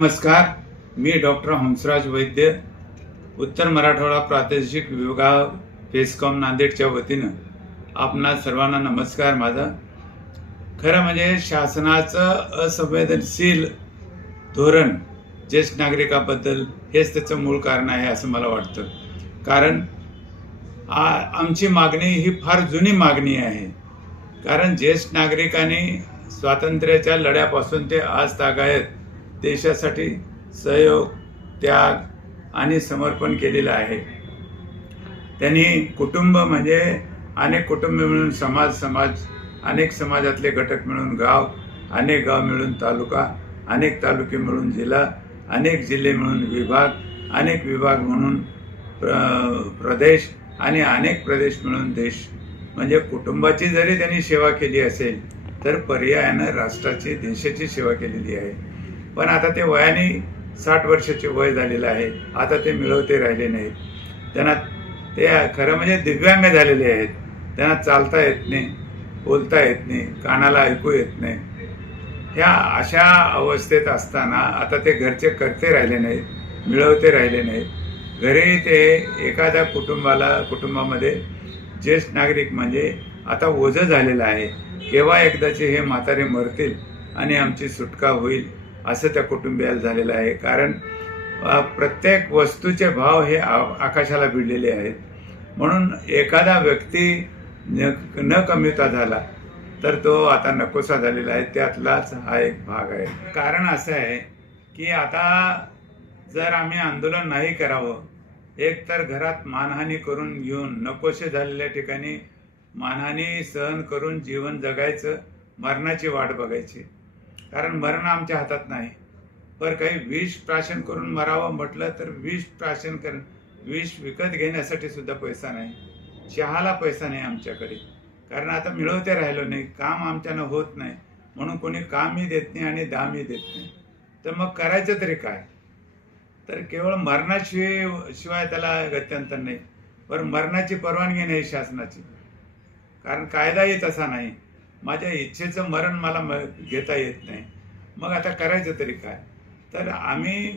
नमस्कार, मी डॉक्टर हंसराज वैद्य, उत्तर मराठवाडा प्रादेशिक विभाग फेसकॉम नांदेडच्या वतीनं आपणा सर्वांना नमस्कार. माझा खरं म्हणजे शासनाचं असंवेदनशील धोरण ज्येष्ठ नागरिकाबद्दल हेच त्याचं मूळ कारण आहे असं मला वाटतं. कारण आमची मागणी ही फार जुनी मागणी आहे. कारण ज्येष्ठ नागरिकांनी स्वातंत्र्याच्या लढ्यापासून ते आज तागायत देशासाठी सहयोग, त्याग आणि समर्पण केलेलं आहे. त्यांनी कुटुंब म्हणजे अनेक कुटुंब मिळून समाज, अनेक समाजातले घटक मिळून गाव, अनेक गाव मिळून तालुका, अनेक तालुके मिळून जिल्हा, अनेक जिल्हे मिळून विभाग, अनेक विभाग म्हणून प्रदेश आणि अनेक प्रदेश मिळून देश. म्हणजे कुटुंबाची जरी त्यांनी सेवा केली असेल तर पर्यायानं राष्ट्राची, देशाची सेवा केलेली आहे. पण आता ते वयाने 60 वर्षाचे वय झालेलं आहे. आता ते मिळवते राहिले नाहीत. त्यांना ते खरं म्हणजे दिव्यांग झालेले आहेत. त्यांना चालता येत नाही, बोलता येत नाही, कानाला ऐकू येत नाही. ह्या अशा अवस्थेत असताना आता ते घरचे करते राहिले नाहीत, मिळवते राहिले नाहीत. घरी ते एखाद्या कुटुंबामध्ये ज्येष्ठ नागरिक म्हणजे आता ओझं झालेलं आहे. केव्हा एकदाचे हे म्हातारे मरतील आणि आमची सुटका होईल असं त्या कुटुंबियाला झालेलं आहे. कारण प्रत्येक वस्तूचे भाव हे आकाशाला भिडलेले आहेत. म्हणून एखादा व्यक्ती न कमवता झाला तर तो आता नकोसा झालेला आहे. त्यातलाच हा एक भाग आहे. कारण असं आहे की आता जर आम्ही आंदोलन नाही करावं, एक तर घरात मानहानी करून घेऊन नकोसे झालेल्या ठिकाणी मानहानी सहन करून जीवन जगायचं, मरणाची वाट बघायची. कारण मरण आमच्या हातात नाही. पर काही विष प्राशन करून मरावं म्हटलं तर विष विकत घेण्यासाठी सुद्धा पैसा नाही. चहाला पैसा नाही आमच्याकडे. कारण आता मिळवते राहिलो नाही, काम आमच्यानं होत नाही. म्हणून कोणी कामही देत नाही आणि दामही देत नाही. तर मग करायचं तरी काय? तर केवळ मरणाशिवाय त्याला गत्यंतर नाही. पण मरणाची परवानगी नाही शासनाची. कारण कायदाही तसा नाही. माझ्या इच्छेचं मरण मला घेता येत नाही. मग आता करायचं तरी काय? तर आम्ही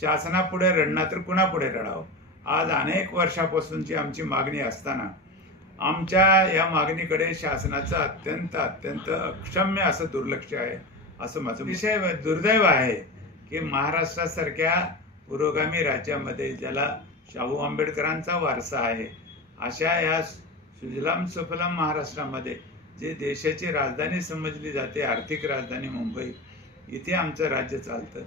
शासनापुढे रडणार तर कुणापुढे रडावं? आज अनेक वर्षापासूनची आमची मागणी असताना आमच्या या मागणीकडे शासनाचं अत्यंत अक्षम्य असं दुर्लक्ष आहे असं माझं विषय. दुर्दैव आहे की महाराष्ट्रासारख्या पुरोगामी राज्यामध्ये, ज्याला शाहू आंबेडकरांचा वारसा आहे, अशा या सुजलाम सुफलाम महाराष्ट्रामध्ये जे देशाची राजधानी समजली जाते, आर्थिक राजधानी मुंबई, इथे आमचं राज्य चालतं.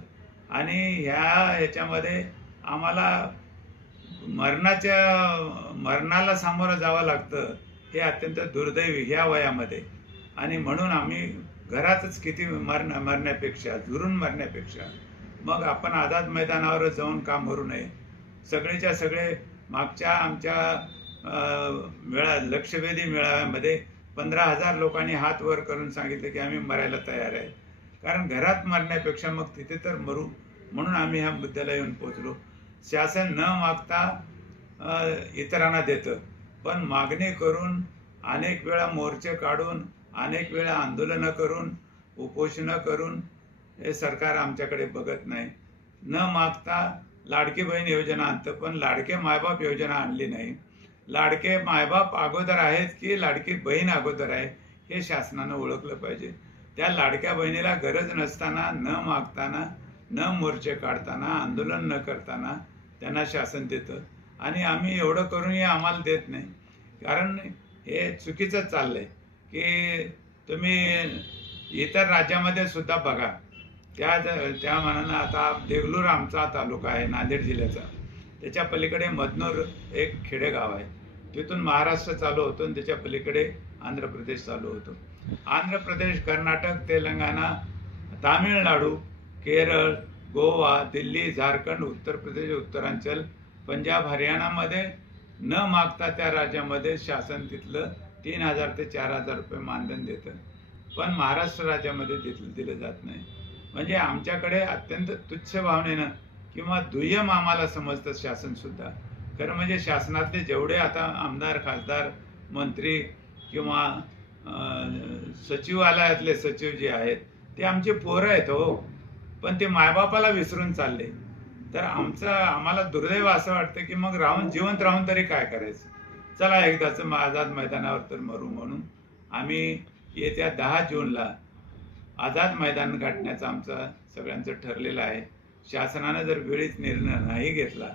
आणि ह्याच्यामध्ये आम्हाला मरणाला सामोरं जावं लागतं. हे अत्यंत दुर्दैवी ह्या वयामध्ये. आणि म्हणून आम्ही घरातच किती मरण्यापेक्षा, झुरून मरण्यापेक्षा मग आपण आझाद मैदानावर जाऊन का मरू नये? सगळेच्या सगळे मागच्या आमच्या लक्षवेधी मेळाव्यामध्ये 15,000 लोकांनी हात वर करून सांगितले की आम्ही मरायला तयार आहे. कारण घरात मरण्यापेक्षा मग तिथे तर मरू. म्हणून आम्ही ह्या मुद्द्याला येऊन पोहोचलो. शासन न मागता इतरांना देतं, पण मागणी करून, अनेक वेळा मोर्चे काढून, अनेक वेळा आंदोलनं करून, उपोषणं करून हे सरकार आमच्याकडे बघत नाही. न मागता लाडकी बहीण योजना आणतं, पण लाडके मायबाप योजना आणली नाही. लाडके मायबाप अगोदर आहेत की लाडकी बहीण अगोदर आहे हे शासनानं ओळखलं पाहिजे. त्या लाडक्या बहिणीला गरज नसताना, न मागताना, न मोर्चे काढताना, आंदोलन न करताना त्यांना शासन देतं. आणि आम्ही एवढं करूनही आम्हाला देत नाही. कारण हे चुकीचं चाललंय की तुम्ही इतर राज्यामध्ये सुद्धा बघा. त्या मानानं आता देगलूर आमचा तालुका आहे नांदेड जिल्ह्याचा. त्याच्या पलीकडे मदनूर एक खेडेगाव आहे. तिथून महाराष्ट्र चालू होतो आणि त्याच्या पलीकडे आंध्र प्रदेश चालू होतो. आंध्र प्रदेश, कर्नाटक, तेलंगणा, तामिळनाडू, केरळ, गोवा, दिल्ली, झारखंड, उत्तर प्रदेश, उत्तरांचल, पंजाब, हरियाणामध्ये न मागता त्या राज्यामध्ये शासन तिथलं 3,000 ते 4,000 रुपये मानधन देतं. पण महाराष्ट्र राज्यामध्ये दिलं जात नाही. म्हणजे आमच्याकडे अत्यंत तुच्छ भावनेनं किंवा दुय्यम आम्हाला समजतं शासन सुद्धा. खरं म्हणजे शासनातले जेवढे आता आमदार, खासदार, मंत्री किंवा सचिवालयातले सचिव जे आहेत ते आमचे पोरं आहेत हो. पण ते मायबापाला विसरून चालले. तर आम्हाला दुर्दैव असं वाटतं की मग जिवंत राहून तरी काय करायचं. चला एकदाचं आझाद मैदानावर तर मरू म्हणून आम्ही येत्या 10 जूनला आझाद मैदान गाठण्याचं आमचं सगळ्यांचं ठरलेलं आहे. शासनानं जर वेळीच निर्णय नाही घेतला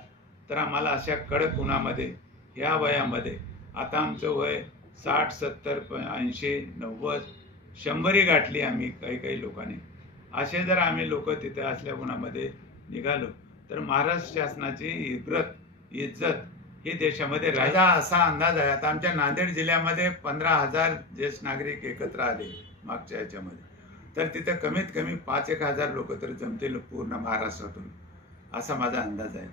तर आम्हाला अशा कडक उन्हामध्ये ह्या वयामध्ये, आता आमचं वय 60, 70, 80, 90, 100ही गाठली आम्ही काही काही लोकांनी. असे जर आम्ही लोक तिथे असल्या उन्हामध्ये निघालो तर महाराष्ट्र शासनाची इज्जत ही देशामध्ये राहिला असा अंदाज आहे. आता आमच्या नांदेड जिल्ह्यामध्ये 15,000 ज्येष्ठ नागरिक एकत्र आले मागच्या याच्यामध्ये, तर तिथे कमीत कमी 5,000 लोक तर जमतील पूर्ण महाराष्ट्रातून, असा माझा अंदाज आहे.